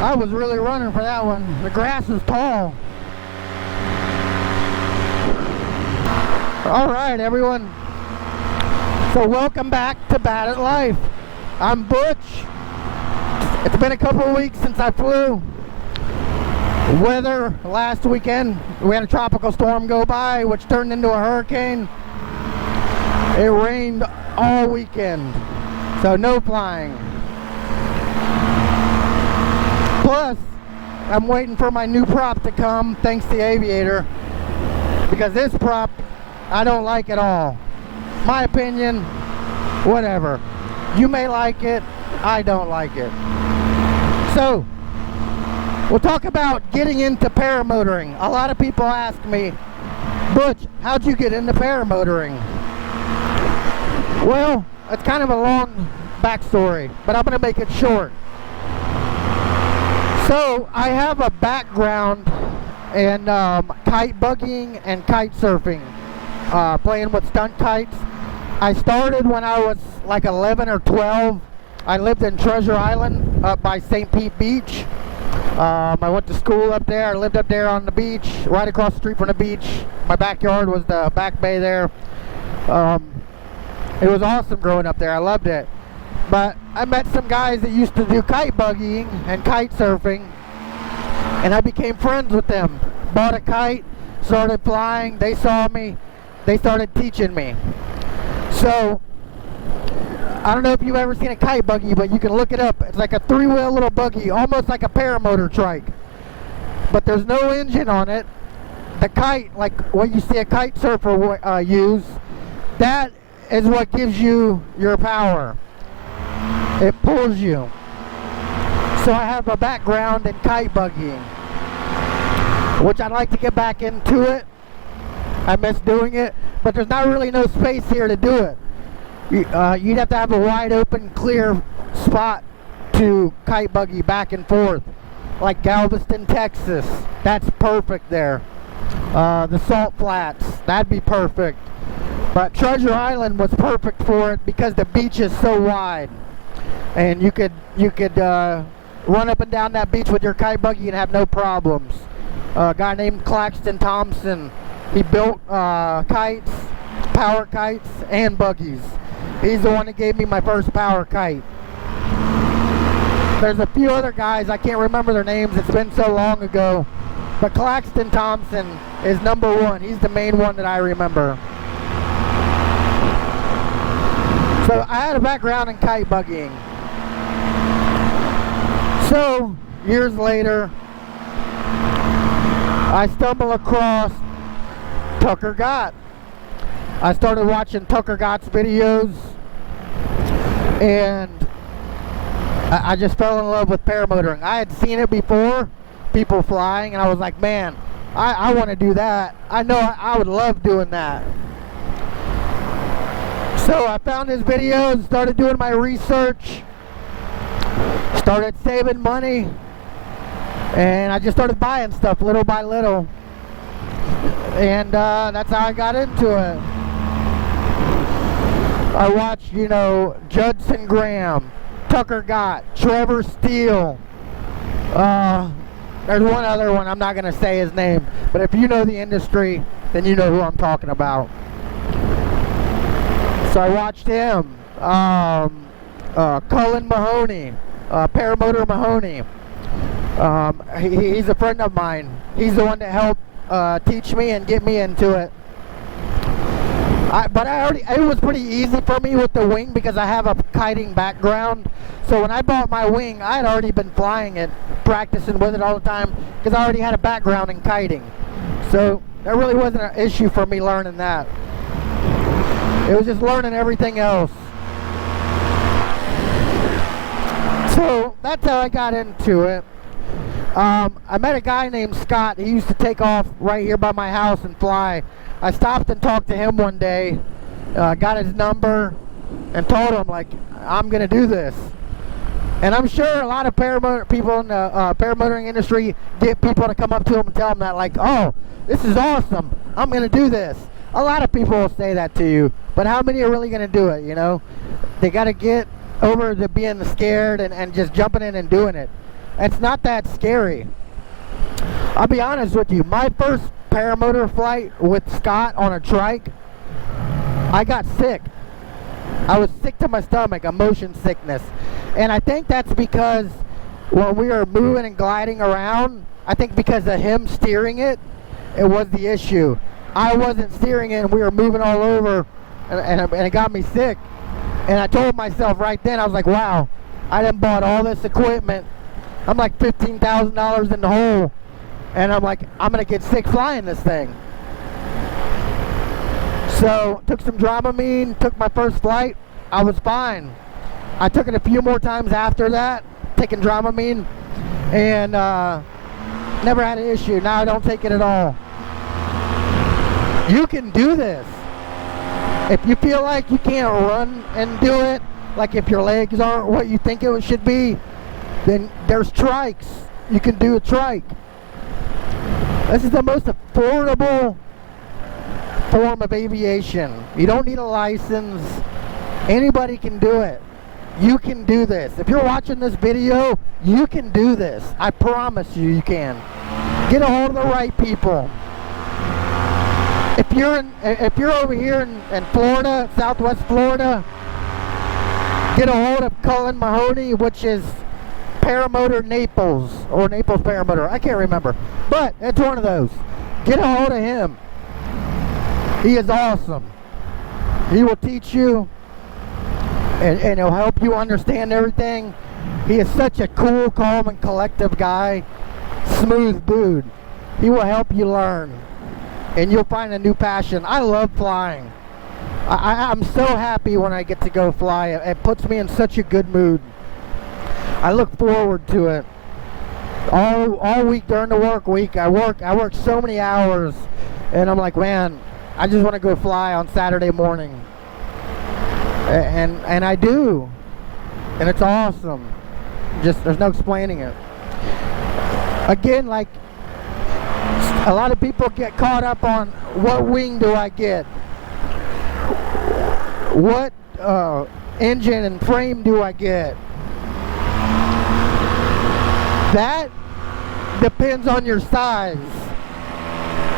I was really running for that one. The grass is tall. Alright, everyone. So welcome back to Bad at Life. I'm Butch. It's been a couple of weeks since I flew. Weather last weekend, we had a tropical storm go by, which turned into a hurricane. It rained all weekend, so no flying. Plus, I'm waiting for my new prop to come, thanks to the Aviator, because this prop, I don't like at all. My opinion, whatever. You may like it, I don't like it. So, we'll talk about getting into paramotoring. A lot of people ask me, Butch, how'd you get into paramotoring? Well, it's kind of a long backstory, but I'm going to make it short. So, I have a background in kite buggying and kite surfing, playing with stunt kites. I started when I was like 11 or 12. I lived in Treasure Island up by St. Pete Beach. I went to school up there. I lived up there on the beach, right across the street from the beach. My backyard was the back bay there. It was awesome growing up there. I loved it. But I met some guys that used to do kite buggying and kite surfing, and I became friends with them. Bought a kite, started flying. They saw me. They started teaching me. So, I don't know if you've ever seen a kite buggy, but you can look it up. It's like a three-wheel little buggy, almost like a paramotor trike. But there's no engine on it. The kite, like what you see a kite surfer use, that is what gives you your power. It pulls you. So I have a background in kite buggying, which I'd like to get back into it. I miss doing it, but there's not really no space here to do it. You'd have to have a wide open, clear spot to kite buggy back and forth. Like Galveston, Texas. That's perfect there. The Salt Flats, that'd be perfect. But Treasure Island was perfect for it because the beach is so wide. And you could run up and down that beach with your kite buggy and have no problems. A guy named Claxton Thompson, he built kites, power kites, and buggies. He's the one that gave me my first power kite. There's a few other guys, I can't remember their names, it's been so long ago. But Claxton Thompson is number one. He's the main one that I remember. So I had a background in kite buggying. So, years later, I stumbled across Tucker Gott. I started watching Tucker Gott's videos, and I just fell in love with paramotoring. I had seen it before, people flying, and I was like, man, I want to do that. I know I would love doing that. So I found his videos, started doing my research, started saving money, and I just started buying stuff little by little. And that's how I got into it. I watched, Judson Graham, Tucker Gott, Trevor Steele. There's one other one, I'm not going to say his name, but if you know the industry, then you know who I'm talking about. So I watched him, Cullen Mahoney, Paramotor Mahoney. He's a friend of mine. He's the one that helped teach me and get me into it. It was pretty easy for me with the wing because I have a kiting background. So when I bought my wing, I had already been flying it, practicing with it all the time because I already had a background in kiting. So there really wasn't an issue for me learning that. It was just learning everything else. So that's how I got into it. I met a guy named Scott. He used to take off right here by my house and fly. I stopped and talked to him one day, got his number, and told him, like, I'm going to do this. And I'm sure a lot of people in the paramotoring industry get people to come up to them and tell them that, like, oh, this is awesome. I'm going to do this. A lot of people will say that to you, but how many are really going to do it, They got to get over to being scared and just jumping in and doing it. It's not that scary. I'll be honest with you, my first paramotor flight with Scott on a trike, I got sick. I was sick to my stomach, a motion sickness. And I think that's because when we were moving and gliding around, I think because of him steering it, it was the issue. I wasn't steering it and we were moving all over, and it got me sick. And I told myself right then, I was like, wow, I done bought all this equipment. I'm like $15,000 in the hole. And I'm like, I'm going to get sick flying this thing. So, took some Dramamine, took my first flight. I was fine. I took it a few more times after that, taking Dramamine, and never had an issue. Now I don't take it at all. You can do this. If you feel like you can't run and do it, like if your legs aren't what you think it should be, then there's trikes. You can do a trike. This is the most affordable form of aviation. You don't need a license. Anybody can do it. You can do this. If you're watching this video, you can do this. I promise you, you can. Get a hold of the right people. If you're over here in Florida, Southwest Florida, get a hold of Cullen Mahoney, which is Paramotor Naples, or Naples Paramotor. I can't remember, but it's one of those. Get a hold of him. He is awesome. He will teach you, and he'll help you understand everything. He is such a cool, calm, and collective guy. Smooth dude. He will help you learn, and you'll find a new passion. I love flying. I'm so happy when I get to go fly. It puts me in such a good mood. I look forward to it. All week during the work week, I work so many hours, and I'm like, man, I just want to go fly on Saturday morning. And I do. And it's awesome. Just, there's no explaining it. Again, like, a lot of people get caught up on what wing do I get? What engine and frame do I get? That depends on your size.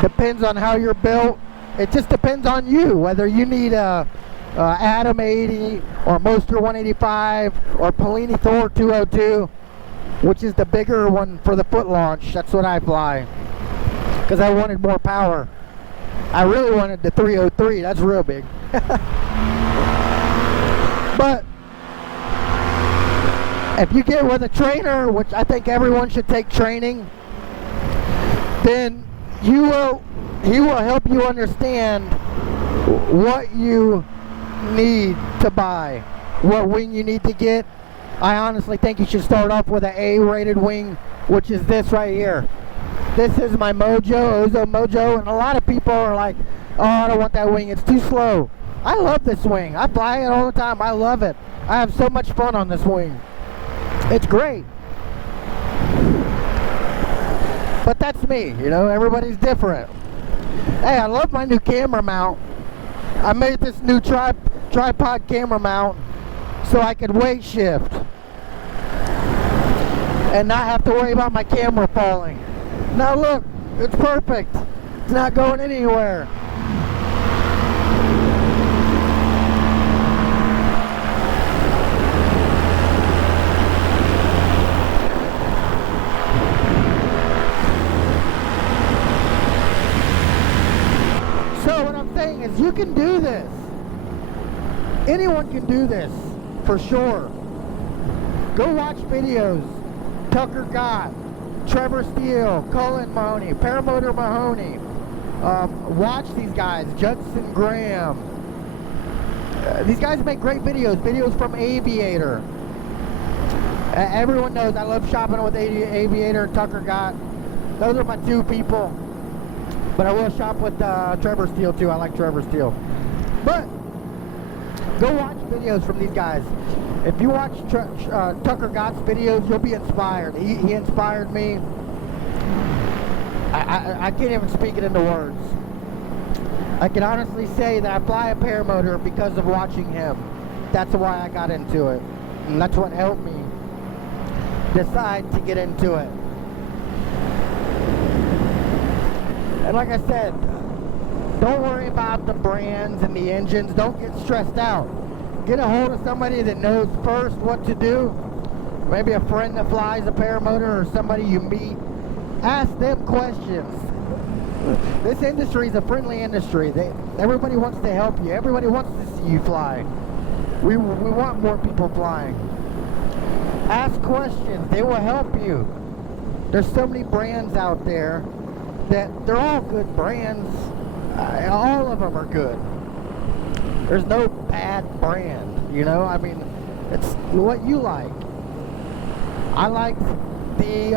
Depends on how you're built. It just depends on you, whether you need a Atom 80 or Moster 185 or Polini Thor 202, which is the bigger one for the foot launch. That's what I fly, because I wanted more power. I really wanted the 303. That's real big. But if you get with a trainer, which I think everyone should take training, then he will help you understand what you need to buy, what wing you need to get. I honestly think you should start off with an A-rated wing, which is this right here. This is my Mojo, Ozone Mojo, and a lot of people are like, oh, I don't want that wing, it's too slow. I love this wing. I fly it all the time. I love it. I have so much fun on this wing. It's great. But that's me, you know, everybody's different. Hey, I love my new camera mount. I made this new tripod camera mount so I could weight shift and not have to worry about my camera falling. Now look, it's perfect. It's not going anywhere. So what I'm saying is, you can do this. Anyone can do this, for sure. Go watch videos. Tucker Gott, Trevor Steele, Cullen Mahoney, Paramotor Mahoney. Watch these guys, Judson Graham. These guys make great videos from Aviator. Everyone knows I love shopping with Aviator and Tucker Gott. Those are my two people. But I will shop with Trevor Steele too. I like Trevor Steele. But go watch videos from these guys. If you watch Tucker Gott's videos, you'll be inspired. He inspired me. I can't even speak it into words. I can honestly say that I fly a paramotor because of watching him. That's why I got into it. And that's what helped me decide to get into it. And like I said, don't worry about the brands and the engines. Don't get stressed out. Get a hold of somebody that knows first what to do. Maybe a friend that flies a paramotor or somebody you meet. Ask them questions. This industry is a friendly industry. Everybody wants to help you. Everybody wants to see you fly. We want more people flying. Ask questions. They will help you. There's so many brands out there that they're all good brands. All of them are good. There's no bad brand, you know? I mean, it's what you like. I like the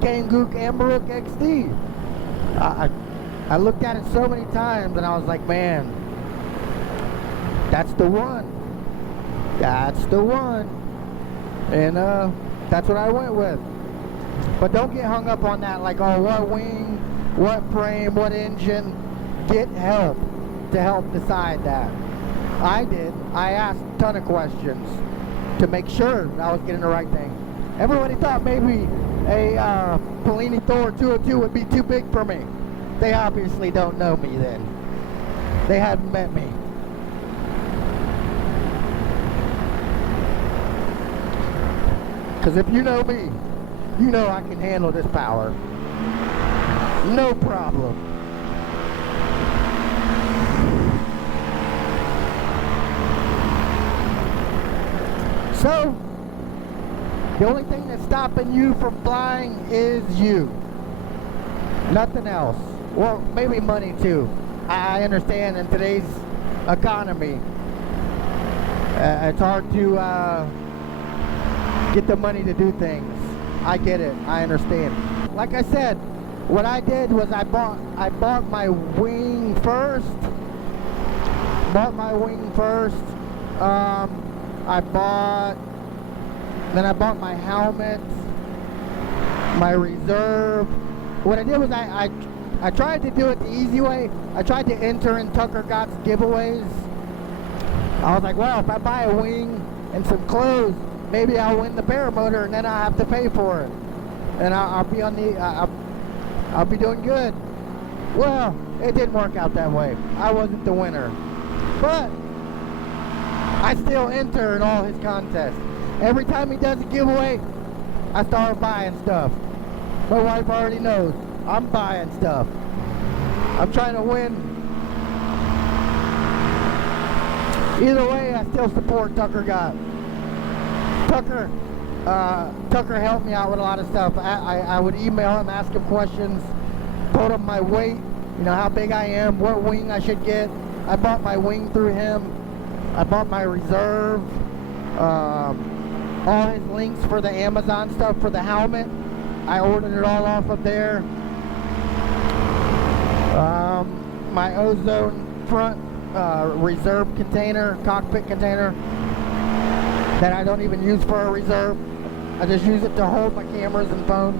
Kangook Amberhook XD. I looked at it so many times and I was like, man, that's the one. That's the one. And that's what I went with. But don't get hung up on that, like, oh, what wing, what frame, what engine. Get help to help decide that. I did. I asked a ton of questions to make sure I was getting the right thing. Everybody thought maybe a Polini Thor 202 would be too big for me. They obviously don't know me then. They hadn't met me. Because if you know me, you know I can handle this power. No problem. So, the only thing that's stopping you from flying is you. Nothing else. Well, maybe money too. I understand in today's economy, it's hard to get the money to do things. I get it. I understand. Like I said, what I did was I bought my wing first. Bought my wing first. Then I bought my helmet, my reserve. What I did was I tried to do it the easy way. I tried to enter in Tucker Gott's giveaways. I was like, well, if I buy a wing and some clothes, maybe I'll win the paramotor and then I'll have to pay for it. And I'll be on the, I'll be doing good. Well, it didn't work out that way. I wasn't the winner. But I still enter in all his contests. Every time he does a giveaway, I start buying stuff. My wife already knows I'm buying stuff. I'm trying to win. Either way, I still support Tucker Gott. Tucker helped me out with a lot of stuff. I would email him, ask him questions, told him my weight, you know, how big I am, what wing I should get. I bought my wing through him. I bought my reserve. All his links for the Amazon stuff for the helmet, I ordered it all off of there. My ozone front reserve container, cockpit container, that I don't even use for a reserve. I just use it to hold my cameras and phone.